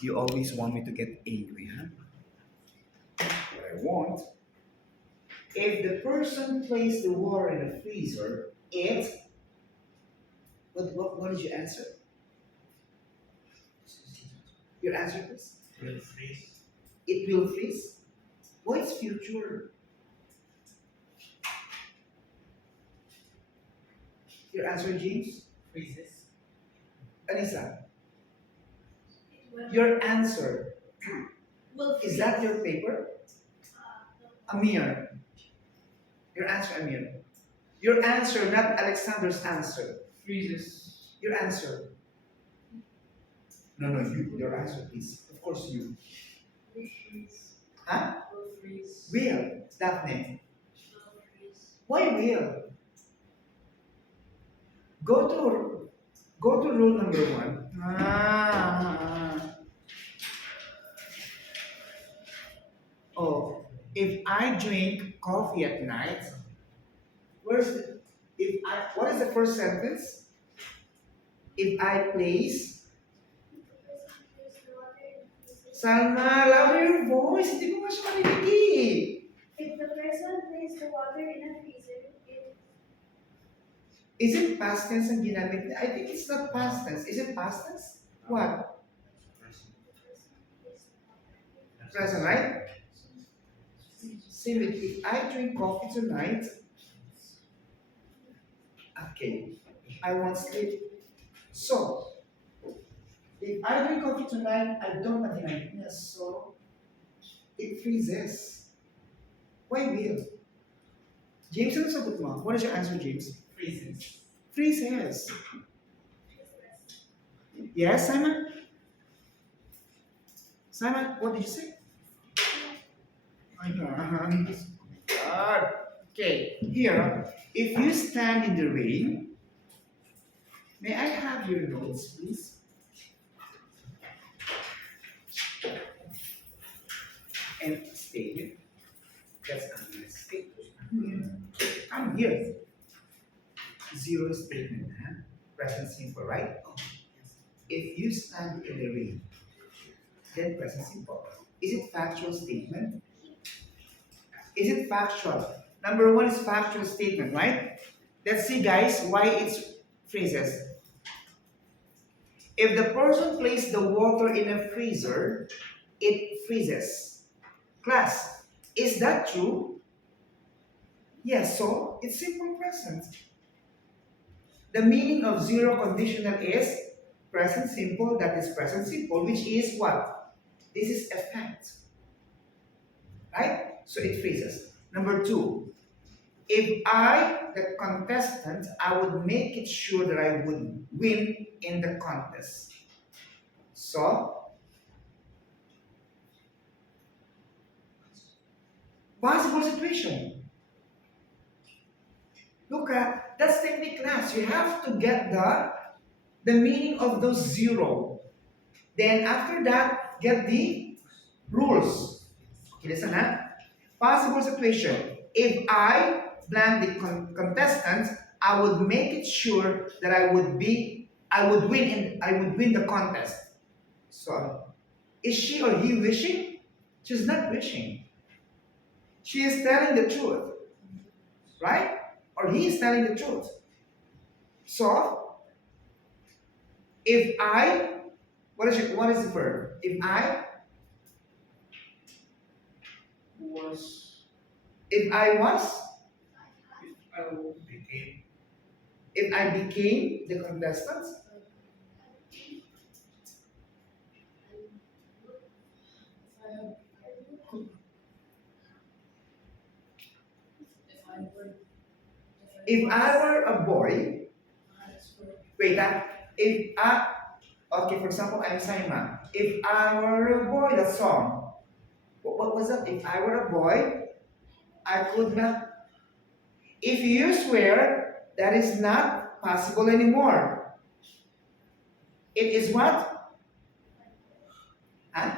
You always want me to get angry, huh? What I want. If the person placed the water in the freezer, what did you answer? Your answer, please. Will freeze. It will freeze. What's future? Your answer, James? Freezes. Anissa, Will, your answer. will Is that your paper? Amir. Your answer, Amir. Your answer, not Alexander's answer. Freezes. Your answer. No, you. Your answer, please. Of course, you. Will freeze. Huh? Will freeze. Will. Daphne. Will freeze. Why will? Go to rule number 1. Oh, if I drink coffee at night, what is the first sentence? If I place, Salma, louder your voice, hindi ko mas marinig eh. If the person placed the water in a freezer, Is it past tense ang ginamit niya? I think it's not past tense. Is it past tense? What? Present, right? Same with if I drink coffee tonight, okay, I want sleep. So, if I drink coffee tonight, I don't want dinner, so it freezes. Why will? James, ano sagot mo? What is your answer, James? Freezes. Freezes. Yes, Simon? Simon, what did you say? God. Okay, here, if you stand in the rain, may I have your notes, please? And stay here. That's a mistake. I'm here. Zero statement, huh? Present simple, right? If you stand in the rain, then present simple. Is it factual statement? Is it factual? Number 1 is factual statement, right? Let's see, guys, why it's phrases. If the person placed the water in a freezer, it freezes. Class, is that true? Yes, so it's simple present. The meaning of zero conditional is present simple, that is present simple, which is what? This is a fact. Right? So it freezes. Number 2, if I, the contestant, I would make it sure that I would win in the contest. So, possible situation. Look at, that's technique class. You have to get the meaning of those zero. Then after that, get the rules. Okay, listen, huh? Possible situation. If I blank the contestant, I would make it sure that I would win the contest. So, is she or he wishing? She's not wishing. She is telling the truth, right? Or he is telling the truth. So, if I, what is the verb? If I Was. If I was, If I became. if I became the contestant, if I were a boy, wait, if I, okay, for example, I'm Simon. If I were a boy, that song. What was that? If I were a boy, I could not. If you swear, that is not possible anymore. It is what? Huh?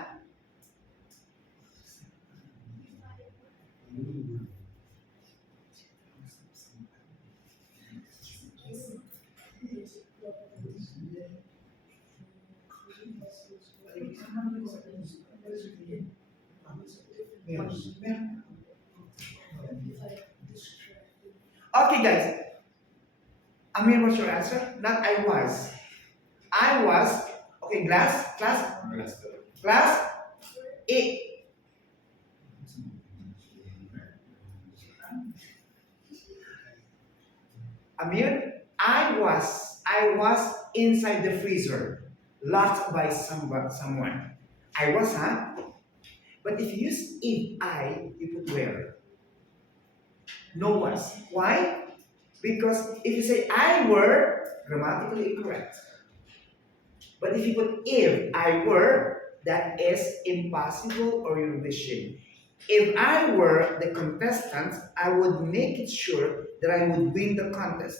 Okay, guys. Amir, what's your answer? Not I was. I was. Okay, class. It. Amir, I was inside the freezer, locked by someone. I was, huh? But if you use if I, you put where? No was. Why? Because if you say I were, grammatically incorrect. But if you put if I were, that is impossible or you're wishing. If I were the contestant, I would make it sure that I would win the contest.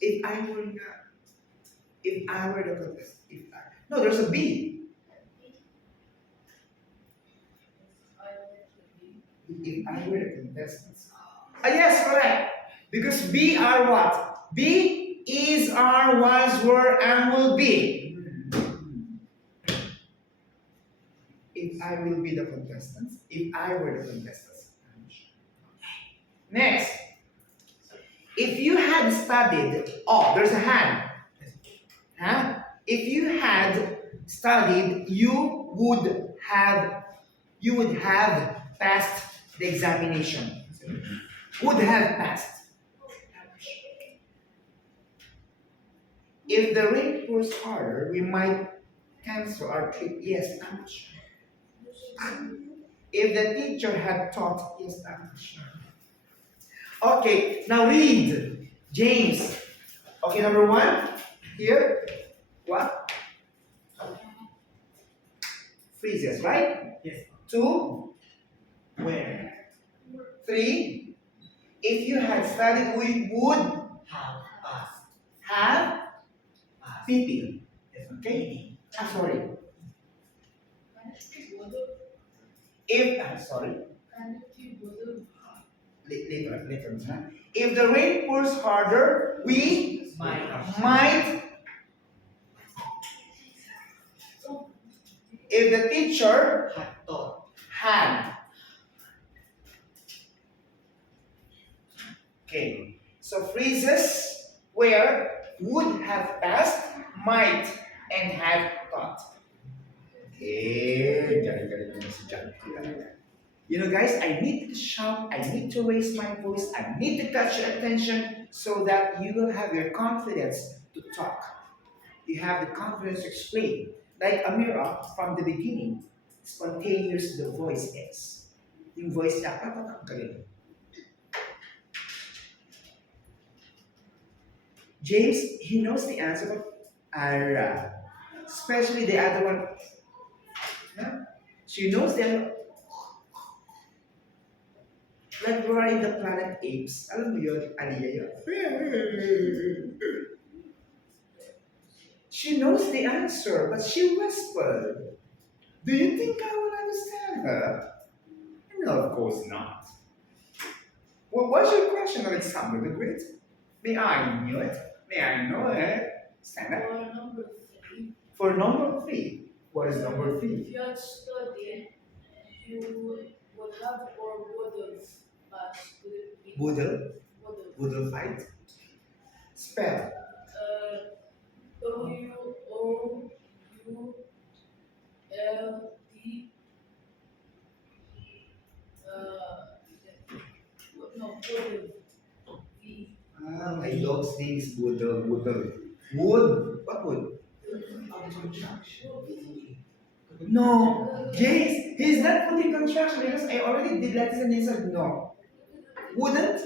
If I were not, if I were the contestant, if I, no, there's a B. If I were the contestant. Ah, yes, correct. Because B are what? B is, are, was, were, and will be. If I will be the contestants, if I were the contestants. Next, if you had studied, oh, there's a hand. Huh? If you had studied, you would have passed the examination. Would have passed. If the rate was harder, we might cancel our trip. Yes, I'm sure. If the teacher had taught, yes, I'm sure. Okay, now read. James. Okay, number one. Here. What? Freezes, right? Yes. Two. Where? Three. If you had studied, we would Have us. have Us. PP. Yes, Okay? I'm sorry. If, I'm sorry. Later. Huh? If the rain pours harder, we might. If the teacher Had taught. had. Okay. So phrases where would have passed, might, and have thought. Okay. Galing-galing mo si John. You know, guys, I need to shout, I need to raise my voice, I need to catch your attention so that you will have your confidence to talk. You have the confidence to explain. Like Amira, from the beginning, spontaneous the voice is. Yung voice niya, galing. James, he knows the answer, but Ara. Especially the other one. Yeah? She knows the other. Like we're in the planet apes. Alam mo yun, Aliyah yun. She knows the answer, but she whispered. Do you think I will understand her? No, of course not. What was your question, Alexander the Great? May I know it? May I know it? Stand up. For number three. What is number three? If you had studied, you would have or would have passed. Would it be? Woodle. Would have. Woodle fight. Spell. WOULD. No, would have. V. Ah, my dog's name is Woodle. Woodle. Wood. What wood? No. James, he's not putting construction because I already did that and he said no. Wouldn't?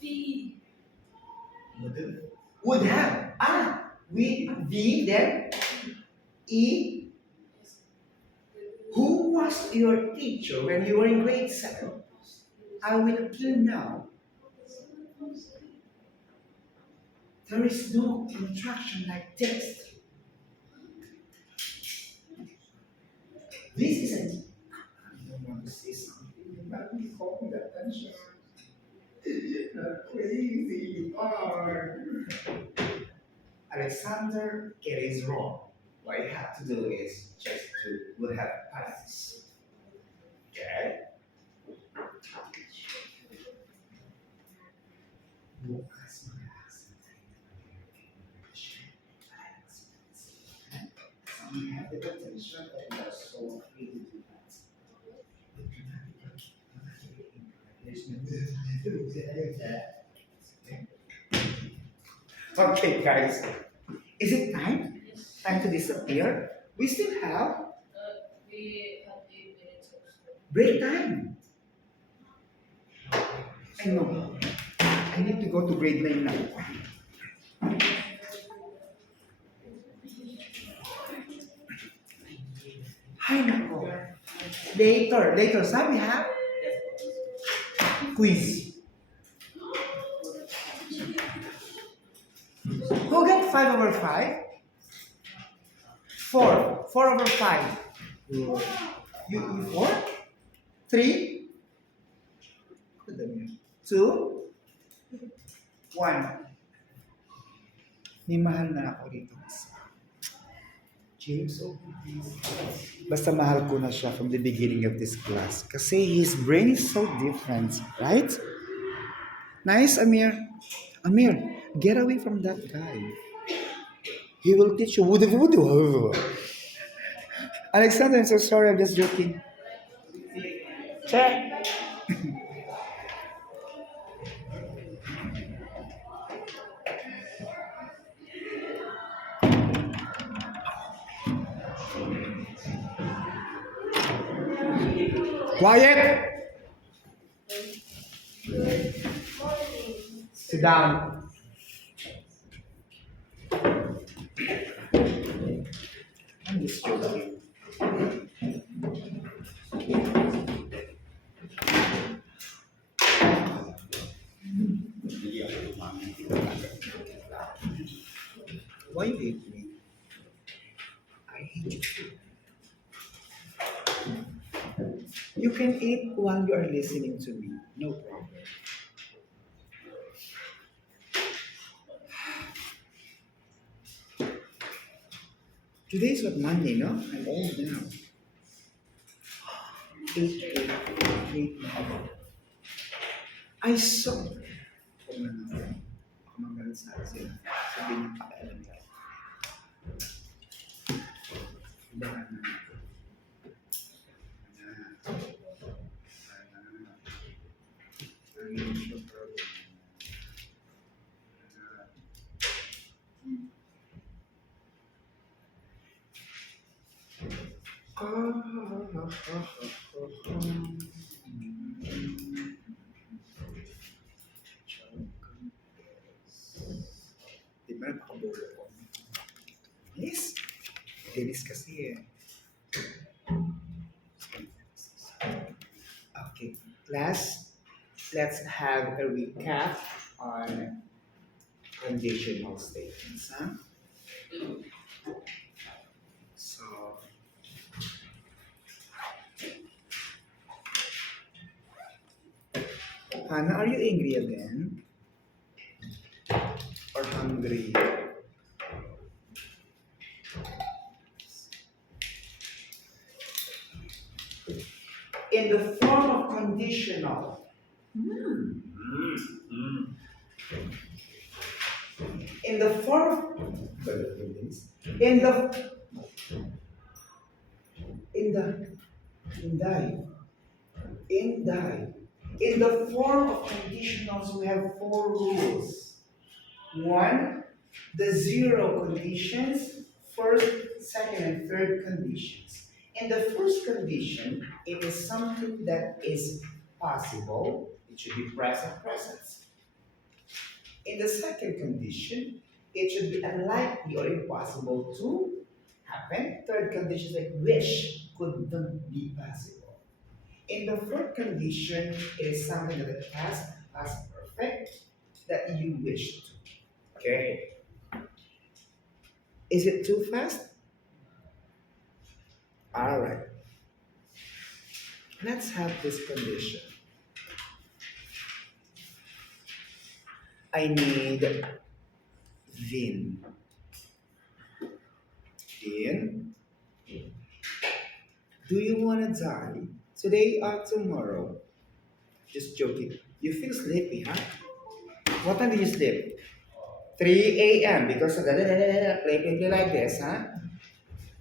V. Woodle. Would have. Ah, we, V, then E. Who was your teacher when you were in grade 7? I will kill now. There is no contraction like text. This isn't. I don't want to say something, but we call the attention. How crazy you are. Alexander, it is wrong. What you have to do is just to we'll have practice. Okay? Bukas we have the potential that we are so free to do that. Okay, guys. Is it time? Yes. Time to disappear? We still have We have 8 minutes or so. break time. I know. I need to go to grade 9 now. Hi, nako. Later, sir, we have quiz. Who got 5 over 5? 4. 4 over 5. You 4? 3? 2? 1. May mahal na ako dito. James, oh please. Basta mahal ko na siya from the beginning of this class. Kasi his brain is so different, right? Nice, Amir. Amir, get away from that guy. He will teach you. Alexander, I'm so sorry. I'm just joking. Check. Quiet. Sit down. I'm just joking. Why you hate me? I hate you too. You can eat while you are listening to me. No problem. Today's what Monday, no? I'm old now. 8. I saw. Kung ano, ako magalit sa akin. Sabi niya, pakialam ka. Baka na. Di ba nakakabulo ko? Yes. Dennis kasi eh. Okay. Class, let's have a recap on conditional statements. Huh? So, Hannah, are you angry again? Or hungry? In the form of conditional. In the form of in the in the in die in die in the form of conditionals we have 4 rules. 1, the 0 conditions, first, second, and third conditions. In the first condition, it is something that is possible. It should be present. In the second condition, it should be unlikely or impossible to happen. Third condition, like wish, could not be possible. In the fourth condition, it is something that the past perfect that you wish to. Okay. Is it too fast? All right. Let's have this condition. I need Vin. Then, do you want to die today or tomorrow? Just joking. You feel sleepy, huh? What time do you sleep? 3 a.m. because of the play like this, huh?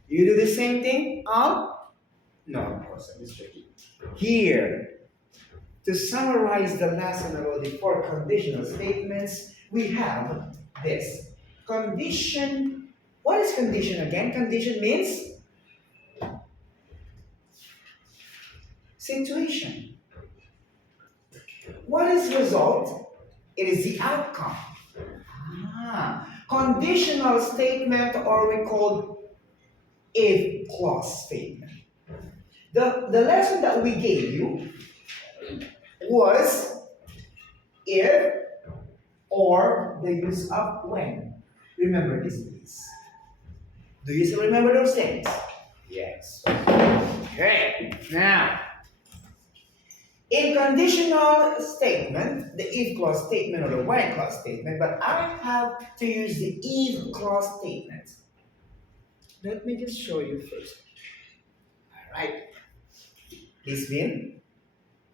You do the same thing? No, of course, I'm just joking. Here, to summarize the lesson about the four conditional statements, we have this. Condition. What is condition again? Condition means situation. What is result? It is the outcome. Conditional statement, or we call if clause statement. The lesson that we gave you was if or the use of when. Remember this, please. Do you still remember those things? Yes. Okay. Now, in conditional statement, the if clause statement or the when clause statement, but I have to use the if clause statement. Let me just show you first. All right. This means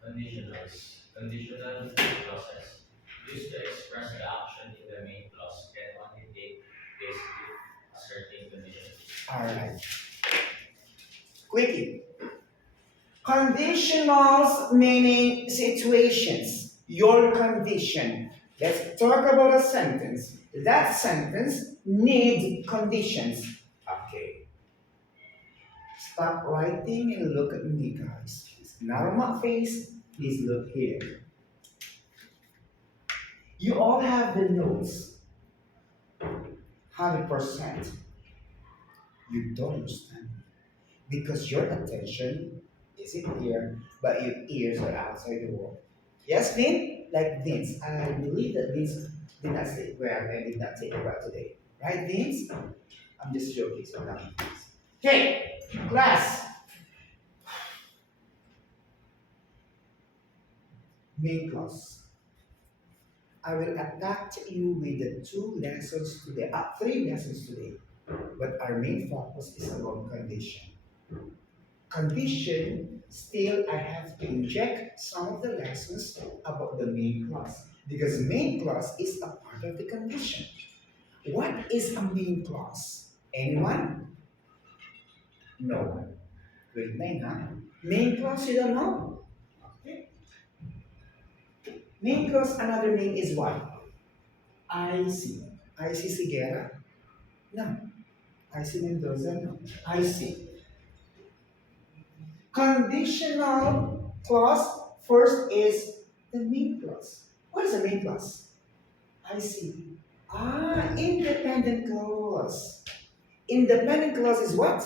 Conditionals. Conditional clauses. Used to express the action in the main clause can only take place if a certain condition is all right. Quickie. Conditionals meaning situations. Your condition. Let's talk about a sentence. That sentence needs conditions. Okay. Stop writing and look at me, guys. Please. Not on my face. Please look here. You all have the notes. 100%. You don't understand. Because your attention is in here, but your ears are outside the world. Yes, Vin? Like Vince. I believe that Vince did not sleep well and did not take a bath today. Right, Vince? I'm just joking, so now. Okay, class. Main class. I will attack you with the two lessons today, three lessons today. But our main focus is about condition. Condition, still I have to inject some of the lessons about the main clause. Because main clause is a part of the condition. What is a main clause? Anyone? No one. Grade 9, huh? Main clause, you don't know? Okay. Main clause, another name is what? IC. IC Sigera? No. IC Mendoza? No. IC. Conditional clause, first is the main clause. What is the main clause? I see. Independent clause. Independent clause is what?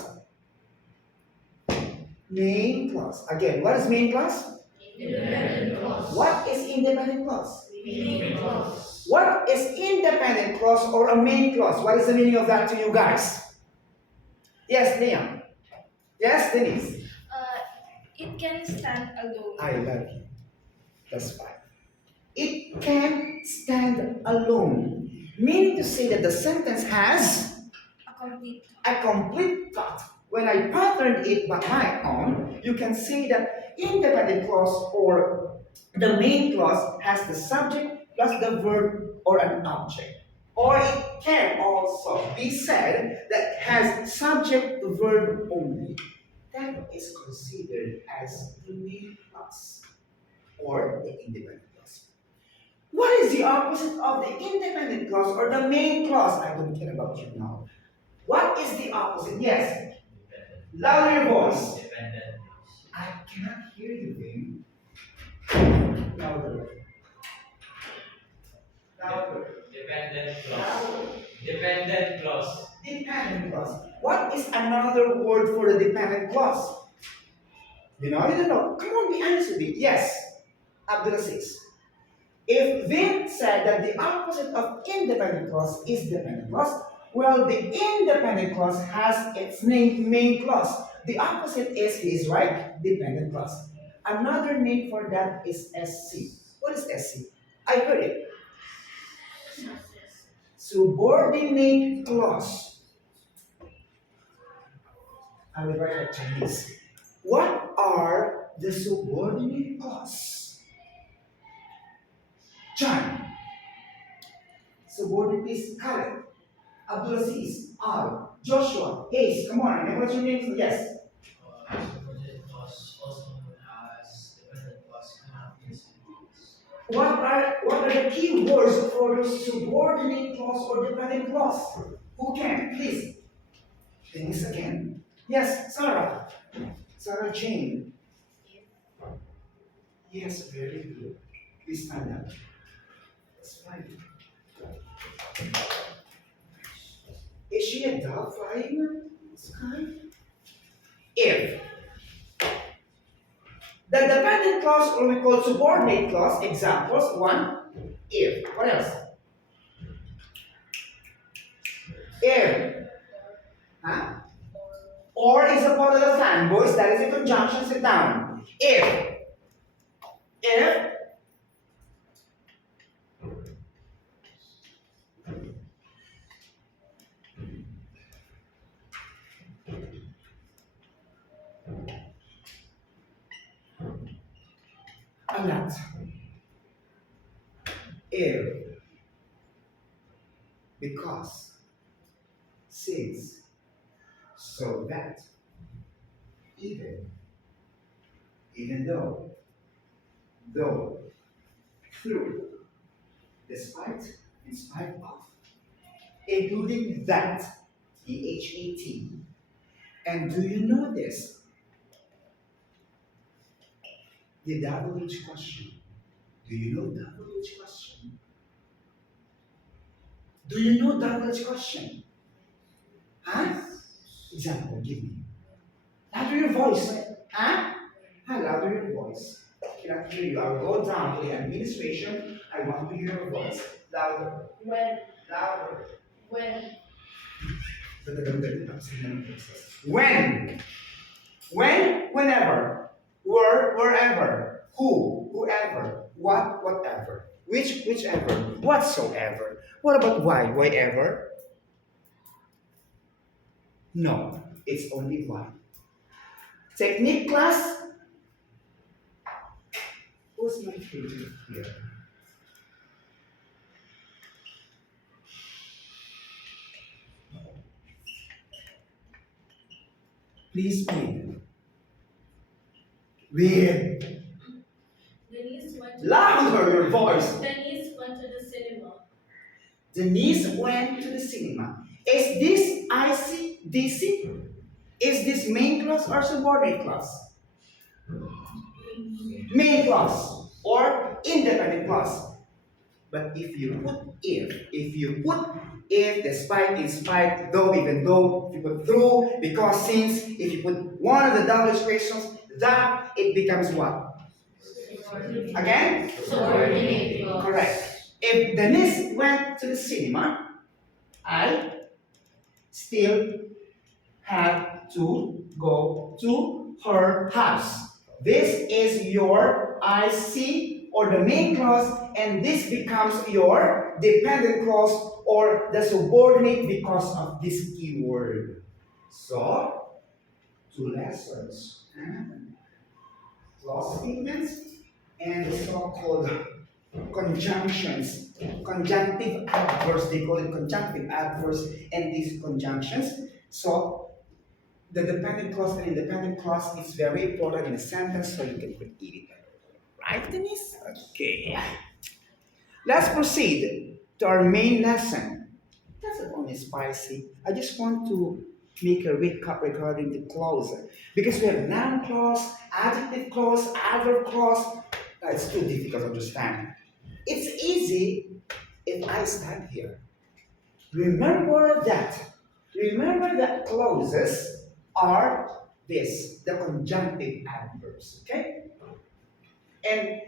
Main clause. Again, what is main clause? Independent clause. What is independent clause? Main clause. What is independent clause or a main clause? What is the meaning of that to you guys? Yes, Liam. Yes, Denise. It can stand alone. I love you. That's fine. It can stand alone, meaning to say that the sentence has A complete. a complete thought. When I patterned it by my own, you can see that independent clause or the main clause has the subject plus the verb or an object. Or it can also be said that has subject verb only. That is considered as the main clause or the independent clause. What is the opposite of the independent clause or the main clause? I don't care about you now. What is the opposite? Yes. dependent. Louder your voice. Dependent clause. I cannot hear you, Vin. Louder. Louder. Dependent clause. Dependent clause. Dependent clause. What is another word for the dependent clause? You know, you don't know. Come on, be honest with me. Yes. Abdulaziz. If Vin said that the opposite of independent clause is dependent clause, well, the independent clause has its name main clause. The opposite is his, right? Dependent clause. Another name for that is SC. What is SC? I heard it. Subordinate clause. I will write like Chinese. What are the subordinate clause? John. Subordinate is Khaled. Abdulaziz. R. Joshua. Ace. Come on. And what's your name? Yes. Subordinate clause also known as dependent clause cannot be synonymous. What are the key words for the subordinate clause or dependent clause? Who can? Please. Dennis again. Yes, Sarah. Sarah Jane. Yes, very good. Please stand up. That's fine. Is she a dove flying in the sky? If the dependent clause, or we call subordinate clause, examples one, if. What else? If. Huh? Or is a part of the fanboys, that is a conjunction, sit down. If, a lot. If, because, since, so that, even though, through, despite, in spite of, including that, THAT. And do you know this? The double H question. Do you know double H question? Do you know double H question? Huh? Example, give me. Louder your voice. Huh? Huh? Louder your voice. I cannot hear you. I will go down to the administration. I want to hear your voice. Louder. When, Louder. when, When? When? Whenever. Where? Wherever. Who? Whoever. What? Whatever. Whichever. Whatsoever. What about why? Why ever? No. It's only one. Technique class? Who's my favorite here? Please read. Read. Denise went to Louder your voice. Denise went to the cinema. Denise went to the cinema. Is this ICDC? Is this main class or subordinate class? Main class or independent class. But if you put if, despite, in spite, though, even though, if you put through, because, since, if you put one of the double expressions, that, it becomes what? Again? Subordinate clause. Correct. If Denise went to the cinema, I still have to go to her house. This is your IC or the main clause, and this becomes your dependent clause or the subordinate because of this keyword. So, two lessons. Clause statements and the so-called conjunctions, conjunctive adverbs, they call it conjunctive adverbs, and these conjunctions. So, the dependent clause and independent clause is very important in a sentence, so you can repeat it. Right, Denise? Okay. Let's proceed to our main lesson. That's not only spicy. I just want to make a recap regarding the clause. Because we have noun clause, adjective clause, adverb clause. It's too difficult to understand. It's easy if I stand here. Remember that. Remember that clauses are this, the conjunctive adverbs. Okay? And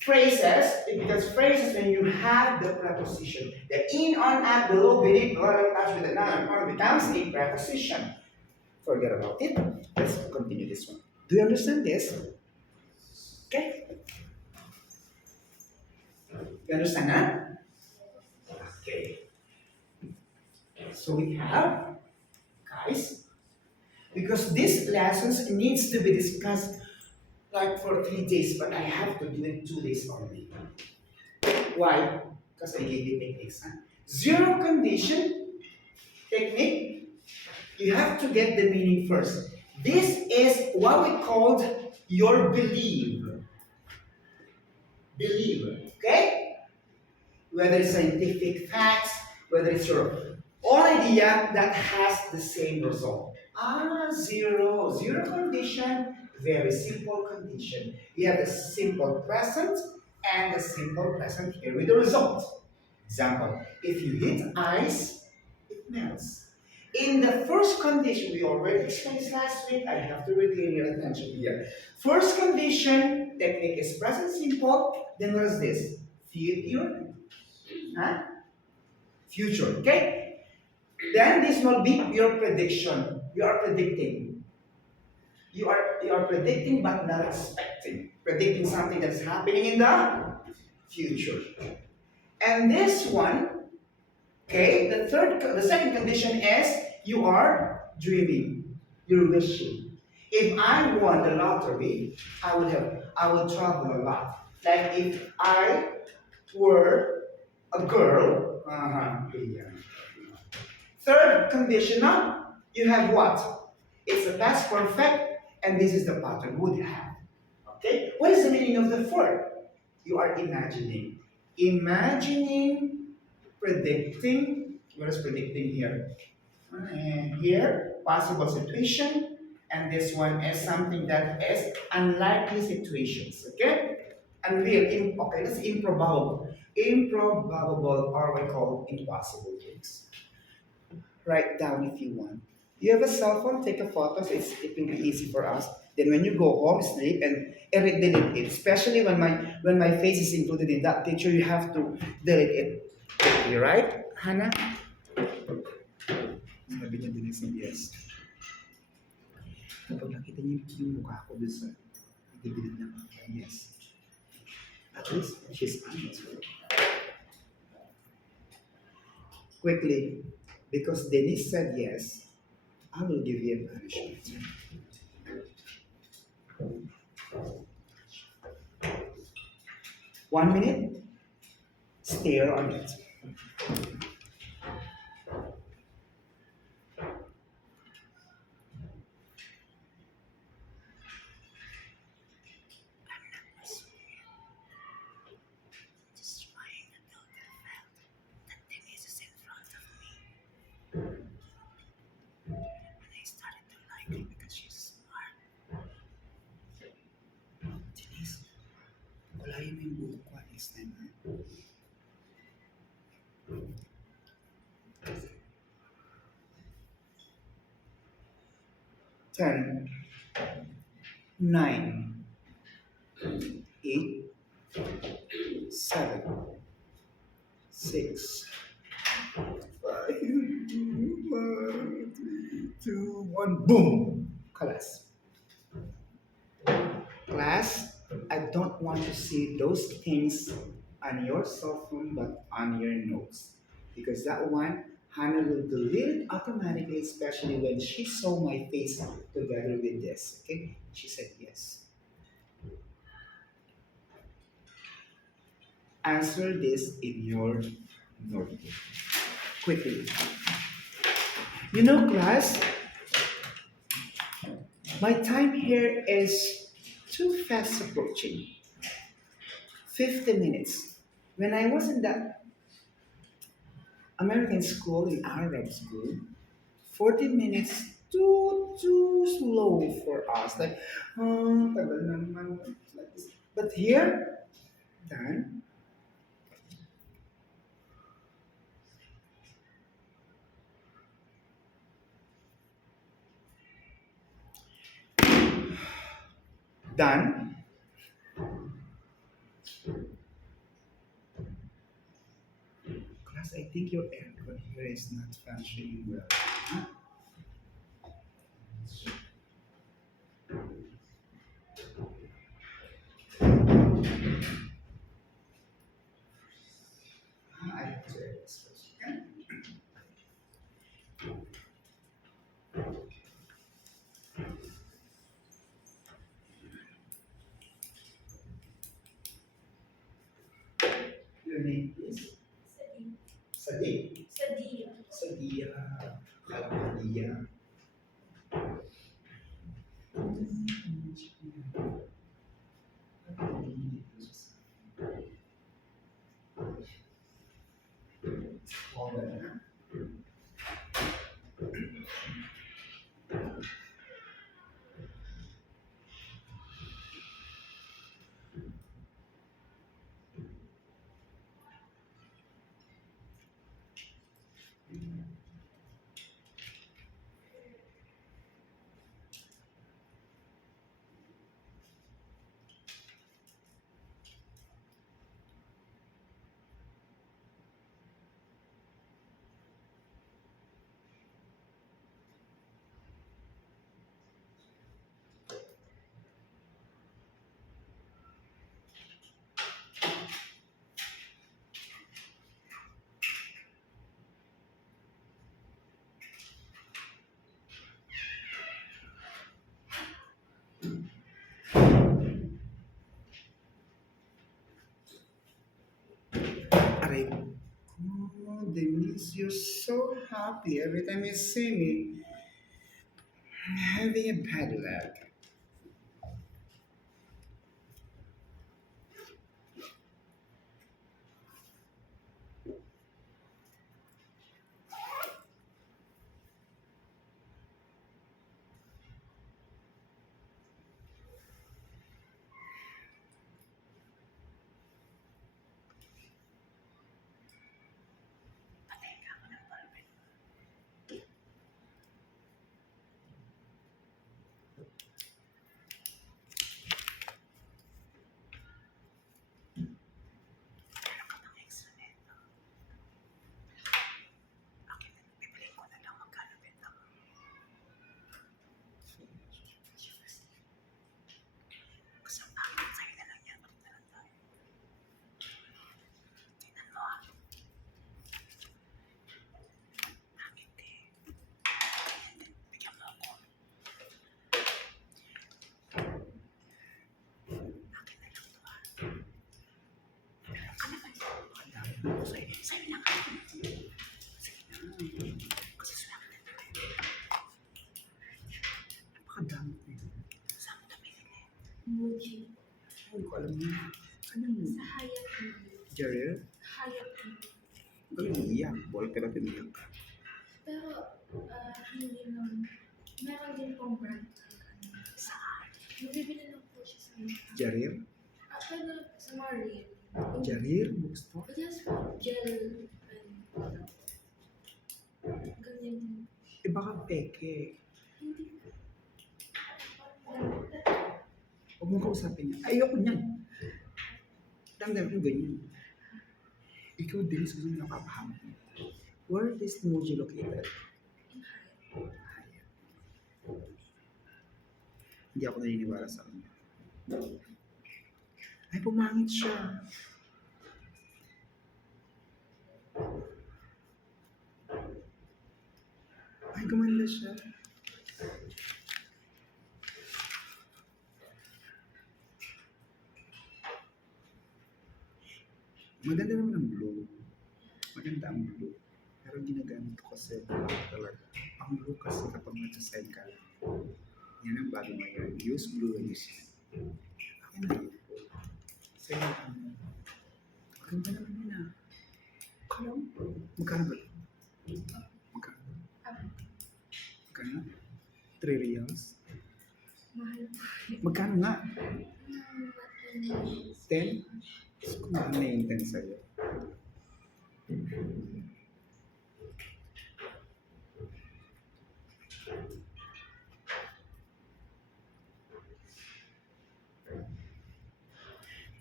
phrases, because phrases when you have the preposition, the in, on, at, below, beneath, attached with the noun, or becomes a preposition. Forget about it. Let's continue this one. Do you understand this? Okay? You understand, huh? Okay. So we have, guys, Because these lessons needs to be discussed like for 3 days, but I have to do it 2 days only. Why? Because I gave you techniques. Huh? Zero condition technique, you have to get the meaning first. This is what we called your belief. Belief. Okay? Whether it's scientific facts, whether it's your own idea that has the same result. Zero. Zero condition, very simple condition. You have the simple present and the simple present here with the result. Example, if you hit ice, it melts. In the first condition, we already explained this last week. I have to retain your attention here. First condition, technique is present simple. Then what is this? Future. Huh? Future. Okay? Then this will be your prediction. You are predicting. You are predicting but not expecting. Predicting something that's happening in the future. And this one, okay, the second condition is you are dreaming. You're wishing. If I won the lottery, I would travel a lot. Like if I were a girl, yeah. Third conditional, you have what? It's a past perfect, and this is the pattern would have. Okay? What is the meaning of the fourth? You are imagining. Imagining, predicting. What is predicting here? And here, possible situation. And this one is something that is unlikely situations. Okay? Unreal. Okay, that's improbable. Improbable, or we call impossible things. Write down if you want. You have a cell phone, take a photo, so it will be easy for us. Then when you go home, sleep and delete it. Especially when my face is included in that picture, you have to delete it. You right, Hannah? Sabi niya din sa yes. Kapag nakita niyo yung mukha ko doon sa i-delete niya, yes. At least she's honest. Quickly, because Denise said yes, I will give you a punishment. 1 minute, stare on it. Just trying to build that fact that Denise is in front of me. And I started to like it because she's smart. Denise, kulayin mo yung buhok ko next time. Ha? 10, 9, 8, 7, 6, 5, 4, 3, 2, 1, boom! Class. Class, I don't want to see those things on your cell phone but on your notes. Because that one, Hannah will delete it automatically, especially when she saw my face together with this. Okay? She said yes. Answer this in your notebook. Quickly. You know, class, my time here is too fast approaching. 50 minutes. When I was in that American school, in Arab school, 40 minutes too slow for us. Like, tagal naman, like this. But here, done. Done. Class, I think your aircon here is not functioning well. Huh? I have to air this first. Okay? Yeah. Hold on. Aray. Oh, Denise, you're so happy every time you see me. I'm having a bad luck. Napakadami ko yun. Muji. Hindi ko alam yun. Ano yun? Sa Hayat Muji. Jarrell? Hayat Muji. Ang iiyak. Boy, pero tiniyak. Pero, hindi naman. Meron din pong brand. Saan? Nabibili lang po siya sa mga. Jarrell? Pero sa Marie. Jarrell? Gusto? Yes po, gel and ganyan din. Eh baka peke. Hindi po. Huwag mo kausapin niya. Ayoko niyan. Damdam ko ganyan. Ikaw din sa mga nakapahama. Where is Moji located? In Hayat. Hindi ako naniniwala sa kanya. Ay, pumangit siya. Ay, gumanda siya. Maganda naman ang blue. Maganda ang blue. Pero ginagamit ko kasi talaga. Ang blue kasi kapag nasa-side ka, yan ang bago ngayon. Use blue and use it. Akin na yun po. Sa'yo ang maganda naman yun ah. Kala mo, magkano ba ito? Magkano? Magkano? 3 reals? Mahal po. Magkano nga? Matamis. 10? So, kung ano na yung 10 sa'yo?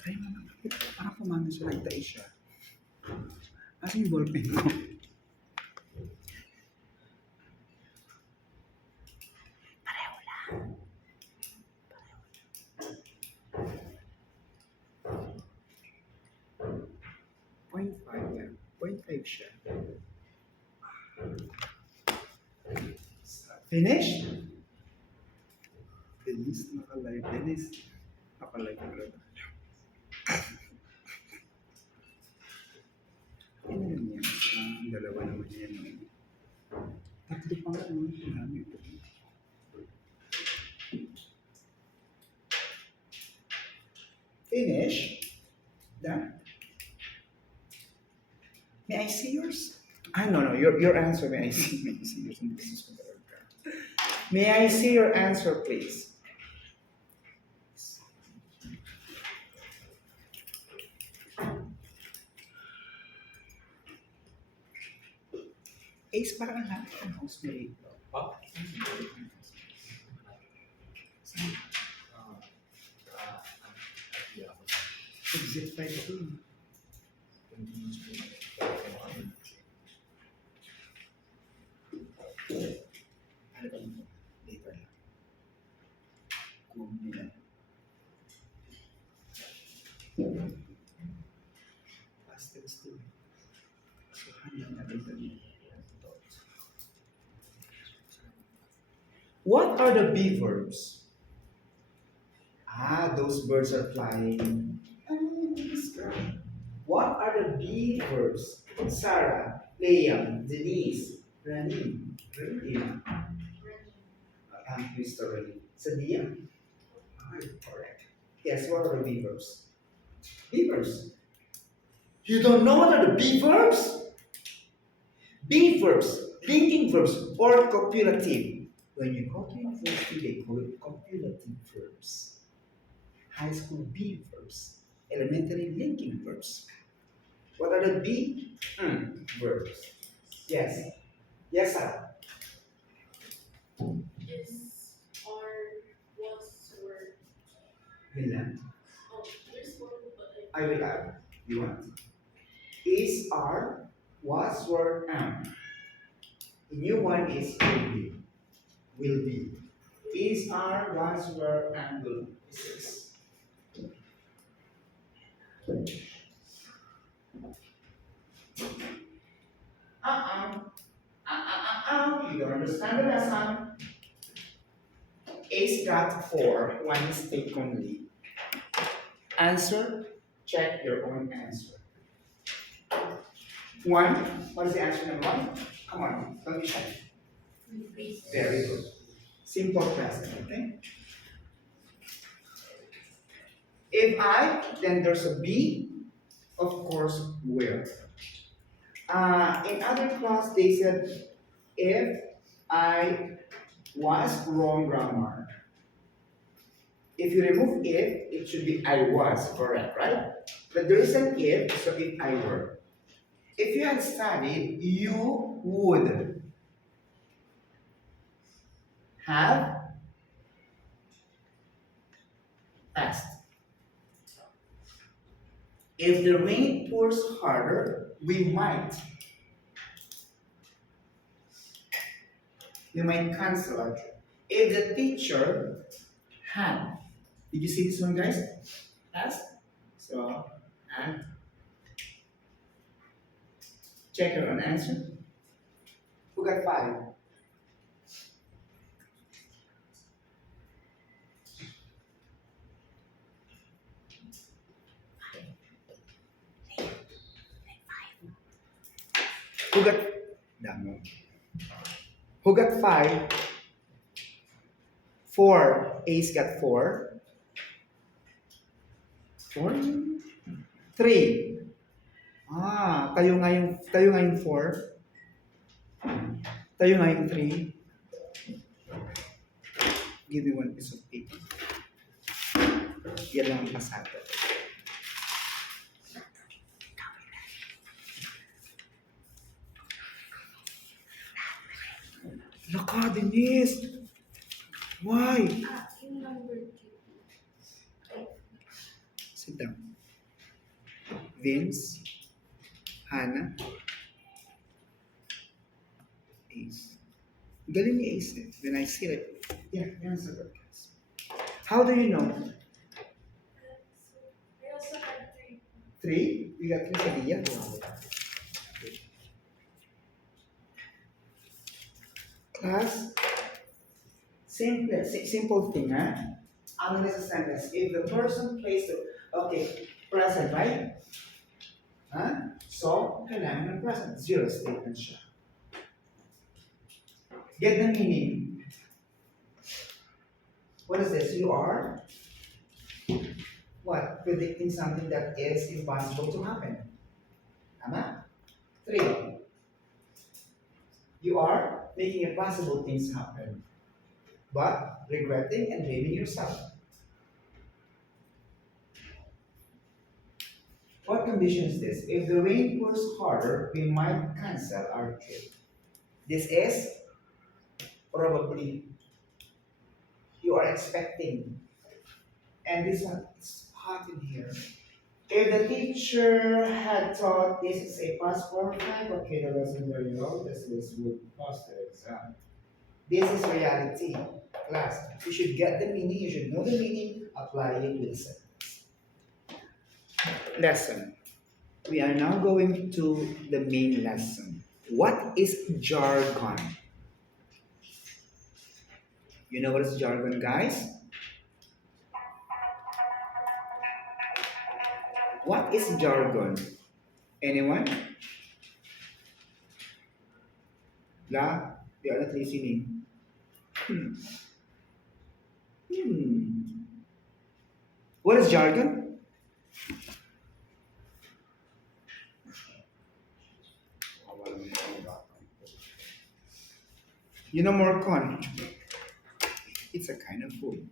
Try mo na. Parang pumano siya, nagtae siya. Asa yung ballpen ko? Pareho lang. 0.5 yan. 0.5 siya. Finish? Denise, naka-live. Denise, naka-live na rin. Ano yun yan? Dalawa naman yan. Tatlo Ito pa nga, gamit. Finish. Done. May I see yours? Ah, no, no, your answer. May I see? May I see yours? May I see your answer, please? Ace, parang ang lahat ng housemate. Pa? Exit 5 Ano ba ito? Later lang. Kung nila. Past tense too. So, hanggang natin ito. What are the B verbs? Ah, those birds are flying. What are the B verbs? Sarah, Liam, Denise, Rani, Rani, Mr. Rani, Sadia. Ah, correct. Yes, what are the B verbs? B verbs. You don't know what are the B verbs? B verbs, linking verbs, or copulative. When you go to university, they call it copulative verbs. High school B verbs. Elementary linking verbs. What are the B verbs? Yes. Yes, sir. Is or was or Will not. there's one but I will add. You want? Is, are, was, were, am. The new one is will be. Will be. Is, are, was, were, and will be. Six. You don't understand the lesson. Ace got 4, one mistake only. Answer, check your own answer. 1, what is the answer number 1? Come on, don't be shy. Very good. Simple present, okay? If I, then there's a B, of course, where. In other class, they said, if I was wrong grammar. If you remove if, it should be I was, correct, right? But there is an if, so if I were. If you had studied, you would have passed. If the rain pours harder, we might cancel our trip. If the teacher had, did you see this one, guys? Has? So, and check your own answer. Who got 5? Who got damo? Who got 5? 4. Ace got 4. 4? 3. Ah, tayo nga yung 4. Tayo nga yung 3. Give me one piece of paper. Yan lang ang pasado. Laka, Denise! Why? In number 2. Sit down. Vince, Hannah, Ace. Galing ni Ace eh. When I see it, yeah, answer that. How do you know? I also had 3. 3? We got 3 sa diya. Class, simple thing, ha? Ano na sa sentence? If the person plays the, okay, present, right? Ha? So, kailangan ng present. Zero statement siya. Get the meaning. What is this? You are what? Predicting something that is impossible to happen. Tama? Three, you are making impossible things happen, but regretting and blaming yourself. What condition is this? If the rain pours harder, we might cancel our trip. This is probably you are expecting. And this one, it's hot in here. If the teacher had taught this is a past perfect, okay, the lesson very well, this is would pass the exam. This is reality, class. You should get the meaning, you should know the meaning, apply it with the sentence. Lesson. We are now going to the main lesson. What is jargon? You know what is jargon, guys? What is jargon? Anyone? La? They are not listening. Hmm. Hmm. What is jargon? You know Morcon. It's a kind of food.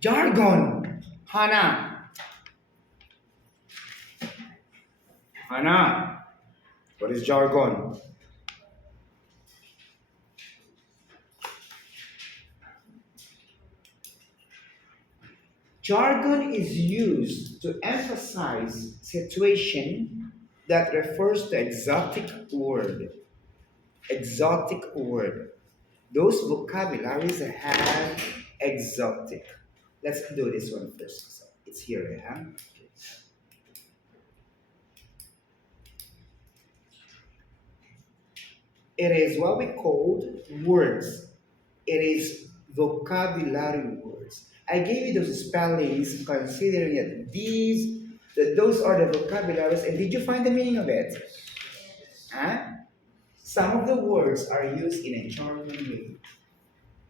Jargon. Hana. Hana. What is jargon? Jargon is used to emphasize situation that refers to exotic word. Exotic word. Those vocabularies have exotic. Let's do this one first. So it's here, yeah? It is what we called words. It is vocabulary words. I gave you those spellings considering that those are the vocabularies. And did you find the meaning of it? Huh? Some of the words are used in a jargon way.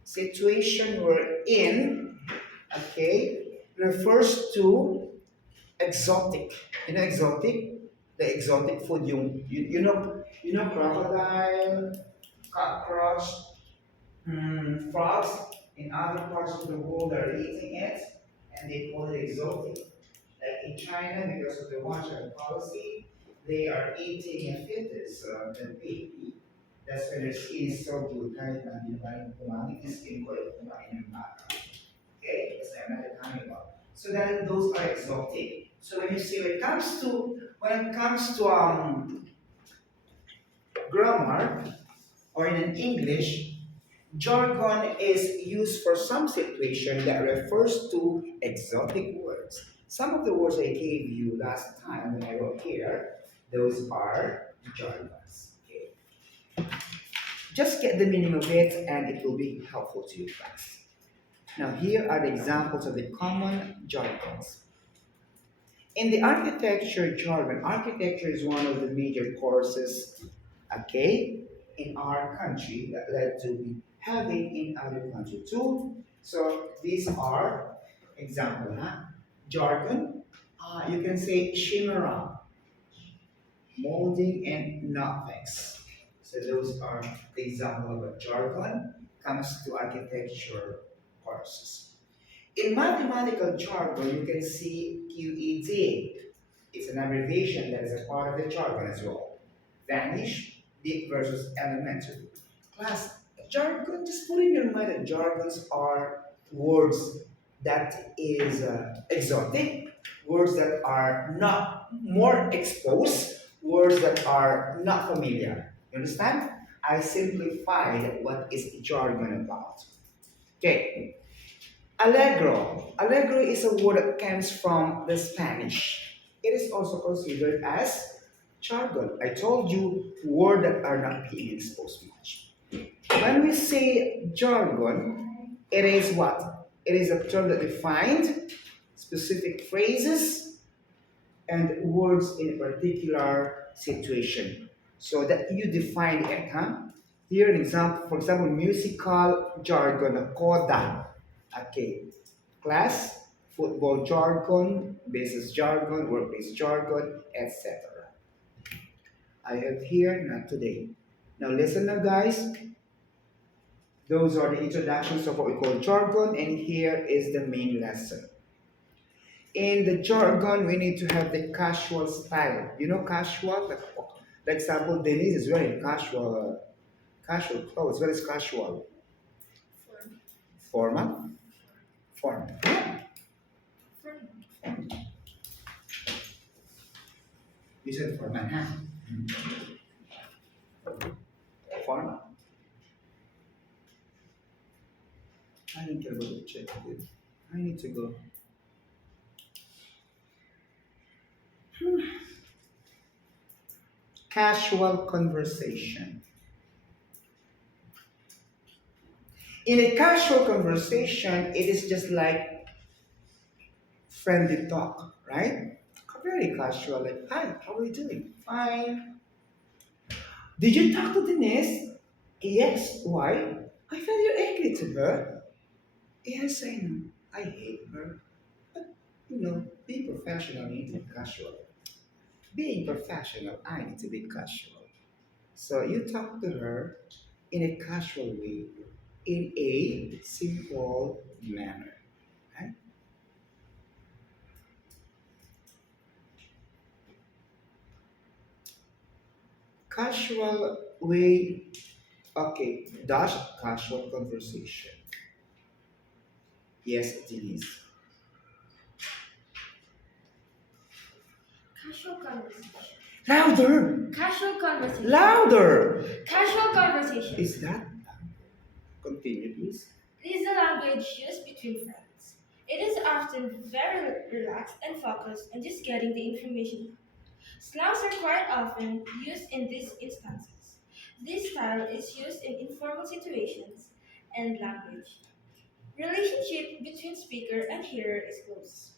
Situation we're in, okay, refers to exotic. You know exotic? The exotic food you know crocodile, cockroach, frogs in other parts of the world are eating it and they call it exotic. Like in China, because of the one-child policy, they are eating a fetus, the baby. That's why their skin is so good. Kahit na hindi na kumain, yung skin ko ay kumain ng bata. Okay? That's what I'm not talking about. So that those are exotic. So when you see when it comes to grammar or in an English, jargon is used for some situation that refers to exotic words. Some of the words I gave you last time when I wrote here, those are jargons. Okay. Just get the meaning of it and it will be helpful to you guys. Now here are the examples of the common jargons. In the architecture jargon, architecture is one of the major courses, okay, in our country that led to be having in other country too. So these are example, huh? Jargon. You can say chimera, molding and nothingness. So those are the example of a jargon comes to architecture courses. In mathematical jargon, you can see QED. It's an abbreviation that is a part of the jargon as well. Vanish, deep versus elementary. Class, jargon, just put in your mind that jargons are words that is exotic, words that are not more exposed, words that are not familiar. You understand? I simplified what is jargon about. Okay, Allegro. Allegro is a word that comes from the Spanish. It is also considered as jargon. I told you words that are not being exposed much. When we say jargon, it is what? It is a term that defines specific phrases and words in a particular situation. So that you define it, huh? Here, an example, for example, musical jargon, a coda. Okay. Class, football jargon, business jargon, workplace jargon, etc. I have here, not today. Now listen now, guys. Those are the introductions of what we call jargon, and here is the main lesson. In the jargon, we need to have the casual style. You know, casual. Like example, Denise is wearing casual clothes. What is casual? Form. Formal. Formal. Form. You said formal, huh? Formal. I don't care about the check it. I need to go. Casual conversation. In a casual conversation, it is just like friendly talk, right? Very casual, like, hi, how are you doing? Fine. Did you talk to Denise? Yes. Why? I felt you're angry to her. Yes, I know. I hate her. But, be professional, you need to be casual. Being professional, I need to be casual. So you talk to her in a casual way, in a simple manner. Right? Casual way, okay, dash casual conversation. Yes, Denise. Casual conversation. Louder! Casual conversation. Louder! Casual conversation. Is that continue, please? It is the language used between friends. It is often very relaxed and focused on just getting the information. Slangs are quite often used in these instances. This style is used in informal situations and language. Relationship between speaker and hearer is close.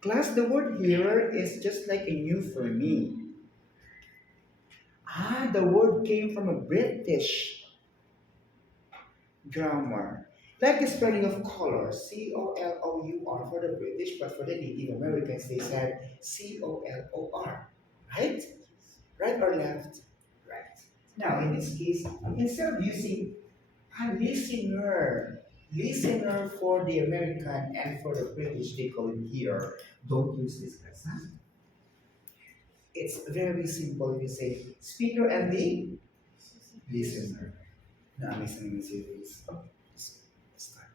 Class, the word hearer is just like a new for me. Ah, the word came from a British grammar. Like the spelling of color, Colour for the British, but for the Native Americans, they said Color. Right? Right or left? Right. Now, in this case, instead of using a listener for the American and for the British, they call it hearer. Don't use this, guys. Huh? It's very simple if you say speaker and the listener. Now, listening is serious. Start.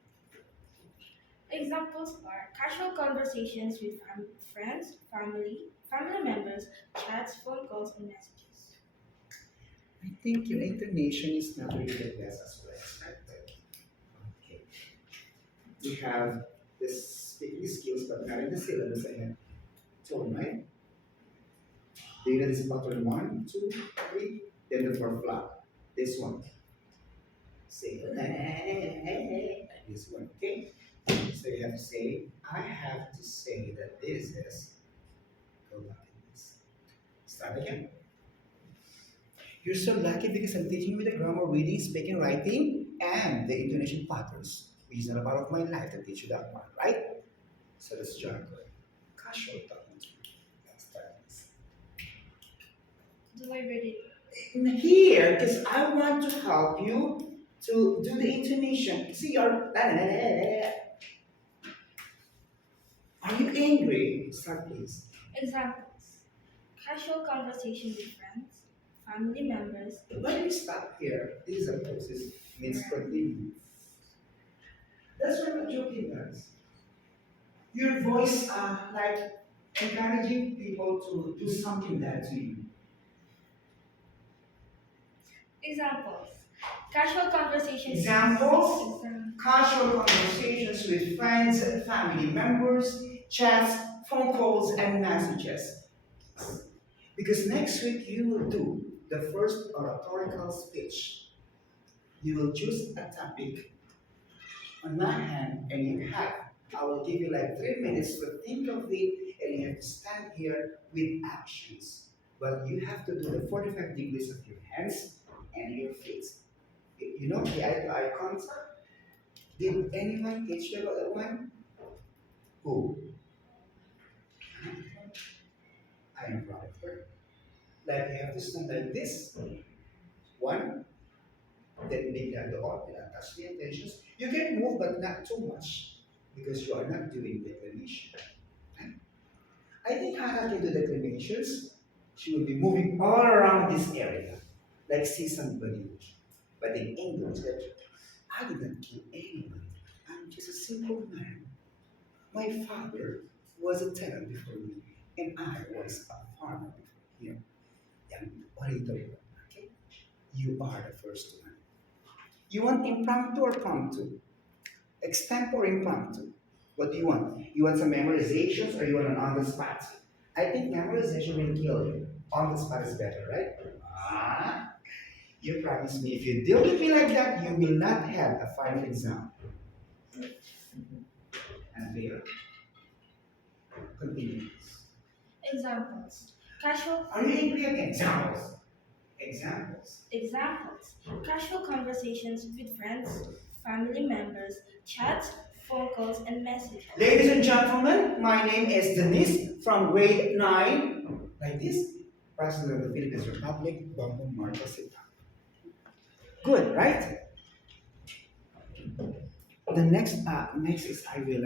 Examples are casual conversations with friends, family members, chats, phone calls, and messages. I think your intonation is not really the best as well expected. Okay. We have this speaking skills, but not in the syllabus I have told, right? Data is pattern one, two, three, then the fourth flat. This one. Say like this one, okay? So you have to say, I have to say that this is, go back to this. Start again. You're so lucky because I'm teaching you the grammar, reading, speaking, writing, and the intonation patterns, which is not a part of my life to teach you that one, right? So let's jargon. Casual talking. Let's start this. Do I read it? In here, because I want to help you to do the intonation. See, you're. Are you angry? Start, please. Examples casual conversation with friends, family members, Why do you stop here? This is a process. Means continue. That's what I'm joking, guys. Your voice, like encouraging people to do something bad to you. examples casual conversations. Examples: casual conversations with friends, family members, chats, phone calls, and messages. Because next week you will do the first oratorical speech. You will choose a topic on my hand, and you have. I will give you like 3 minutes to think of it, and you have to stand here with actions. but you have to do the 45 degrees of your hands and your feet. You know the eye to eye contact? Did anyone teach you about that one? Who? I am proud of her. Like you have to stand like this. One, then maybe at the odd, touch the intentions. You can move, but not too much because you are not doing declination. I think Hannah can do declinations. She will be moving all around this area, like see somebody. But in English, that I did not kill anyone. I'm just a simple man. My father was a tenant before me, and I was a farmer before him. And what are you talking about? Okay? You are the first one. You want impromptu or promptu? Extempo or impromptu? What do you want? You want some memorizations or you want an on the spot? I think memorization will kill you. On the spot is better, right? Ah, you promise me if you deal with me like that, you will not have a final exam. And there, continue. Examples. Casual Are you angry at examples? Examples. examples. Casual conversations with friends, family members, chats, phone calls, and messages. Ladies and gentlemen, my name is Denise from grade 9. Like this, President of the Philippines Republic, Bongbong Marcos. Good, right? The next is I will.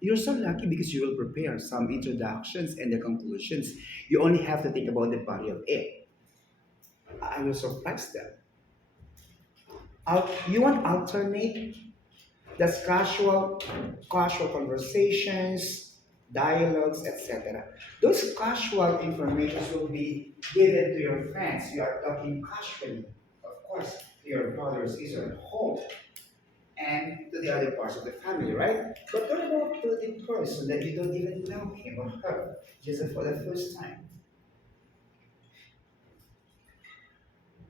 You're so lucky because you will prepare some introductions and the conclusions. You only have to think about the body of it. I will surprise them. You want alternate? That's casual conversations, dialogues, etc. Those casual informations will be given to your friends. You are talking casually, of course, to your brothers, sisters at home, and to the other parts of the family, right? But what about to the person that you don't even know him or her, just for the first time?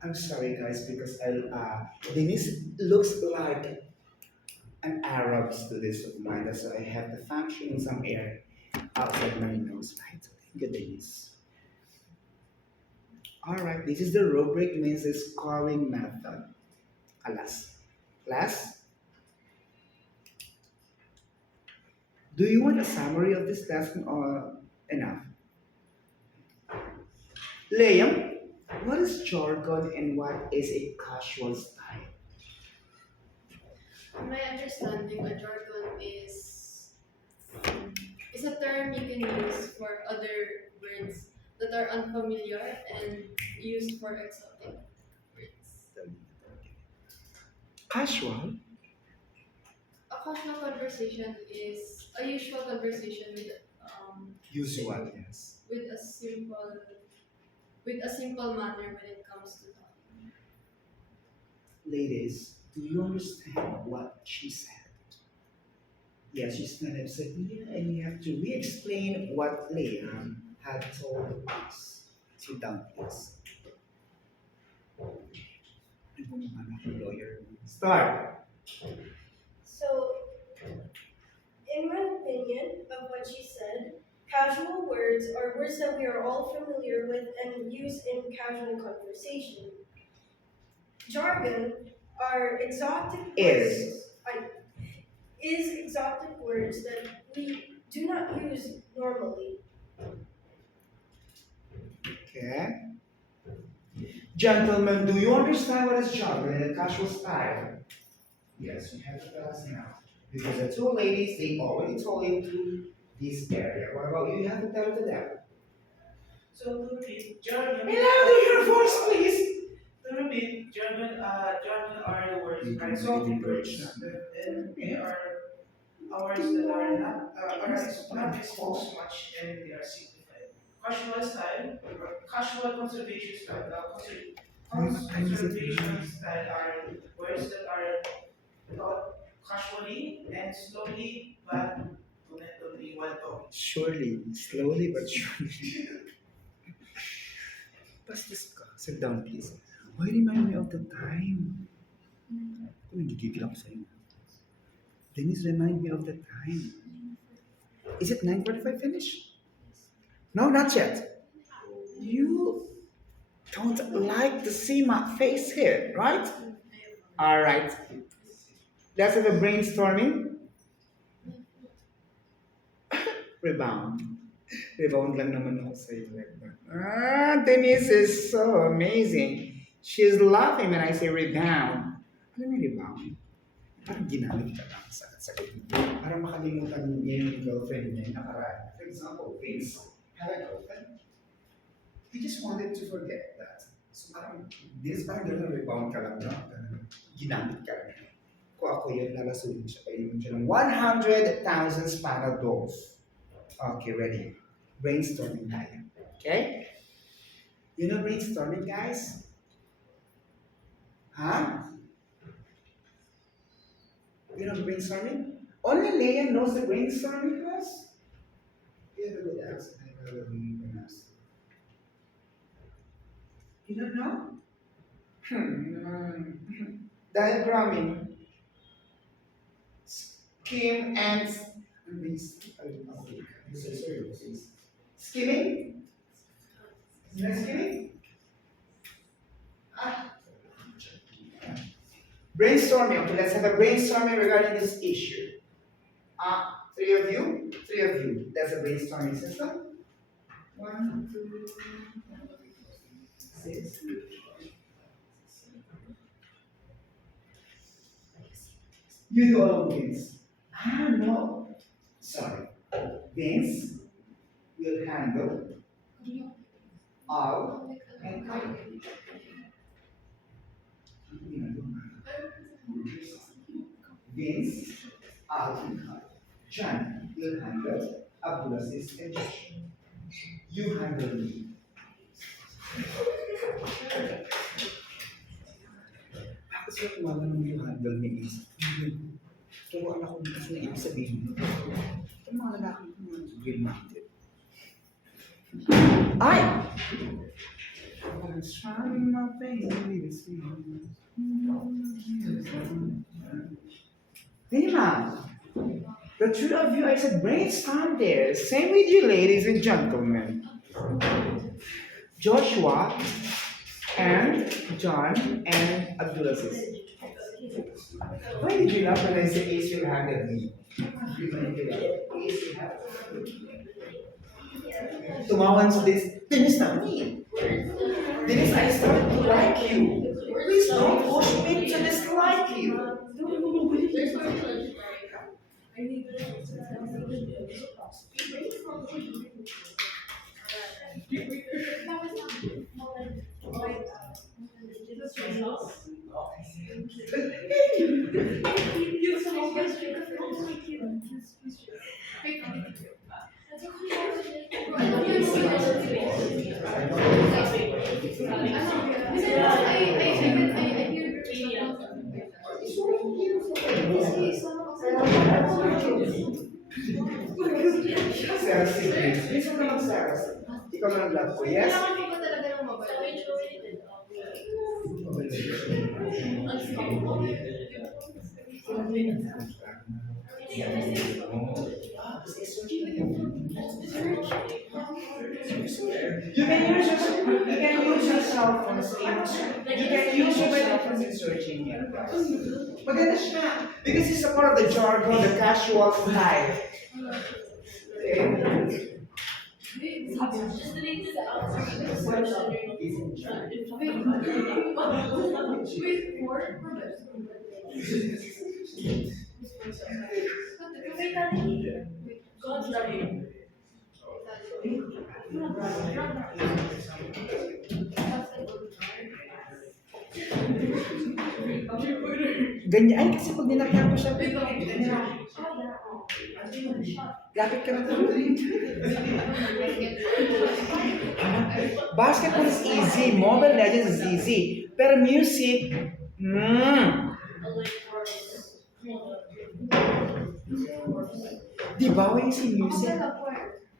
I'm sorry, guys, because Denise looks like an Arab student of mine. That's why I have the function in some air outside my nose, right? Thank you, Denise. All right, this is the rubric, means the scoring method. Alas, class, do you want a summary of this lesson or enough? Liam, what is jargon and what is a casual style? In my understanding, a jargon is a term you can use for other words that are unfamiliar and used for exotic words. Casual? A casual conversation is a usual conversation Usual, yes. with a simple manner when it comes to talking. Ladies, do you understand what she said? Yes, she stand up said, yeah, and you have to re-explain what Liam had told us. Sit down, please. I'm a lawyer. Start. So, in my opinion of what she said, casual words are words that we are all familiar with and use in casual conversation. Jargon are exotic words. Is. I, is exotic words that we do not use normally. Okay. Gentlemen, do you understand what is jargon in a casual style? Yes, you have to tell us now. Because the two ladies, they already told you to this area. What about you? You have to tell it to them. So to repeat, jargon. Louder your voice, please. To repeat, jargon are the words, You can exotic repeat words, words. and they are words that are not exposed much and they are simplified. Casual style, casual conservation style, conservation style are words that are taught casually and slowly, but connectedly while talking. Surely, slowly but surely. Pass this ka. Sit down, please. Why remind me of the time? Ito, nagigigil ako sa'yo. Denise, remind me of the time. Is it 9:45 finish? No, not yet. You don't like to see my face here, right? Alright, let's have a brainstorming. Rebound. Rebound lang naman ako sa iyo. Denise is so amazing. She's laughing when I say rebound. Ano yung rebound? Parang ginamit ka lang sa sagot mo. Parang makalimutan niya yung girlfriend niya yung nakaraan. For example, Vince had a girlfriend. He just wanted to forget that. So parang, this parang gano'n rebound ka lang, no? Ginamit ka lang. Kung ako yun, lalasunin siya. Painumin siya ng 100,000 Spanadols. Okay, ready. Brainstorming tayo. Okay? You know brainstorming, guys? Huh? You know brainstorming? Only Leah knows the brainstorming class? You have a good answer. I have a good answer. You don't know? Diagramming. Skim and skimming? You know skimming? Ah. Brainstorming. Okay, let's have a brainstorming regarding this issue. Three of you. Three of you. That's a brainstorming system. 1, 2, 6. You do all of this. No. Sorry. Vince will handle all and cover. Vince, all and cover. John will handle Abdulaziz and Josh. You handle me. Bakit sila tumawag ng you handle me is, turuan ako dito sa ibig sabihin. Ito mga lalaki ko mga real-minded. Ay! I'm trying my baby to see you. Nima, the two of you, I said brainstorm there. Same with you, ladies and gentlemen. Joshua and John and Abdulaziz. Why did you laugh when I said Ace will handle me? Ace will handle me. Tumawan sa this. Dennis na me. Dennis, I started to like you. Please don't push me to dislike you. Sarah Siblings. Minsan naman Sarah. Ikaw na ang love ko, yes? You can use your cell phones in searching here. Maganda siya. Because it's a part of the jargon, the casual style. Okay? Ganyan. Ay, kasi pag nilakyan ko siya, lapit ka na ito. Basketball is easy. Mobile Legends is easy. Pero music, Di ba when you see music?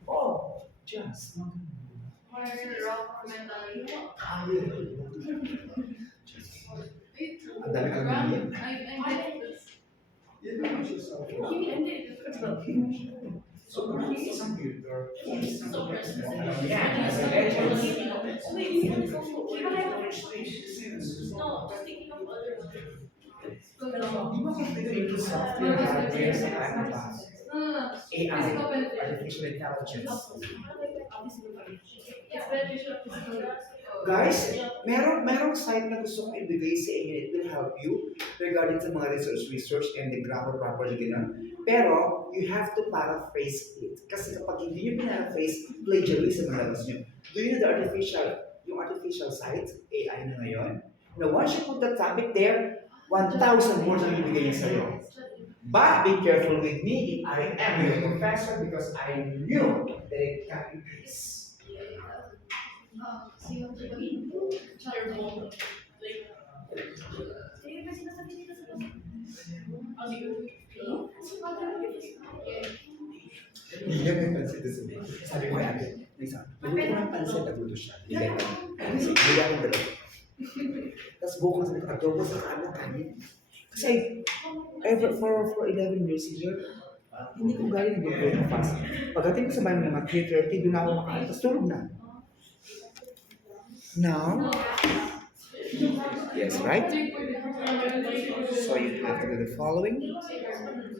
Oh, just. Ang dami kang ganyan. You can use yourself. So he is a computer. He is a professional. Yeah, Yeah, as as a a legend. legend. Di ba computer software, hardware, sa ano ba? AI, artificial intelligence. Guys, merong site na gusto kong ibigay sa inyo. It will help you regarding sa mga research and the grammar properly ganun. Pero, you have to paraphrase it. Kasi kapag hindi nyo pinaraphrase, plagiarism ang labas nyo. Do you know yung artificial site, AI na ngayon? Now, once you put the topic there, 1,000 words ang ibigay niya sa'yo. But be careful with me if I am your professor because I knew that it can increase. Bigyan mo yung pansit sa sabi. Sabi ko kay ate, Lisa, magulo ko ng pansit, nagulo siya. Bigyan ko. Bigyan ko dalawa. Tapos bukas sabi ko, adobo sa kanin. Kasi, for 11 years here, hindi ko gaya nag-breakfast. Pagdating ko sa bahay ng mga 3:30, doon ako makain, tapos tulog na. Now, yes, right? So you have to do the following.